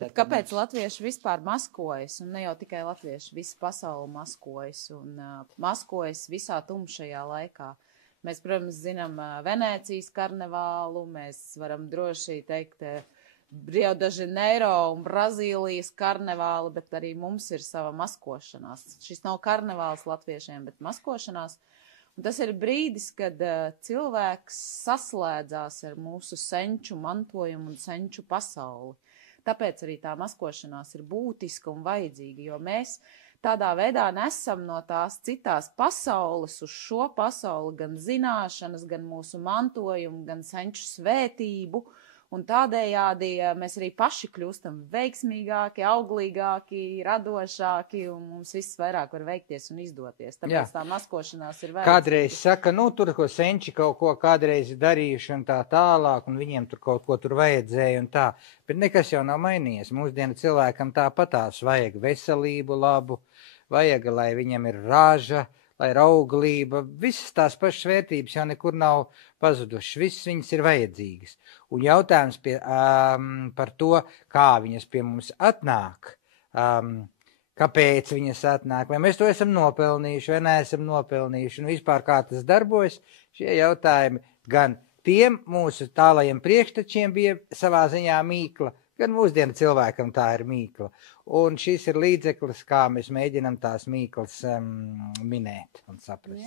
Bet kāpēc latvieši vispār maskojas, un ne jau tikai latvieši, visa pasaule maskojas un maskojas visā tumšajā laikā? Mēs, protams, zinām Venēcijas karnevālu, mēs varam droši teikt Rio de Janeiro un Brazīlijas karnevālu, bet arī mums ir sava maskošanās. Šis nav karnevāls latviešiem, bet maskošanās. Un tas ir brīdis, kad cilvēks saslēdzās ar mūsu senču mantojumu un senču pasauli. Tāpēc arī tā maskošanās ir būtiska un vajadzīga, jo mēs tādā veidā nesam no tās citās pasaules uz šo pasauli gan zināšanas, gan mūsu mantojumu, gan senču svētību, un tādējādi mēs arī paši kļūstam veiksmīgāki, auglīgāki, radošāki, un mums viss vairāk var veikties un izdoties. Tāpēc tā maskošanās ir vajadzīga. Kādreiz saka, tur, ko senči kaut ko kādreiz darījuši un tā tālāk, un viņiem tur kaut ko tur vajadzēja un tā, bet nekas jau nav mainījies. Mūsdienu cilvēkam tāpatās vajag veselību labu, vajag, lai viņam ir raža, lai ir auglība, visas tās pašas vērtības jau nekur nav pazudušas, visas viņas ir vajadzīgas. Un jautājums par to, kā viņas pie mums atnāk, kāpēc viņas atnāk, vai mēs to esam nopelnījuši, vai neesam nopelnījuši, un vispār kā tas darbojas, šie jautājumi gan tiem mūsu tālajiem priekštečiem bija savā ziņā mīkla, gan mūsdienu cilvēkam tā ir mīkla. Un šis ir līdzeklis, kā mēs mēģinam tās mīklas minēt un saprast.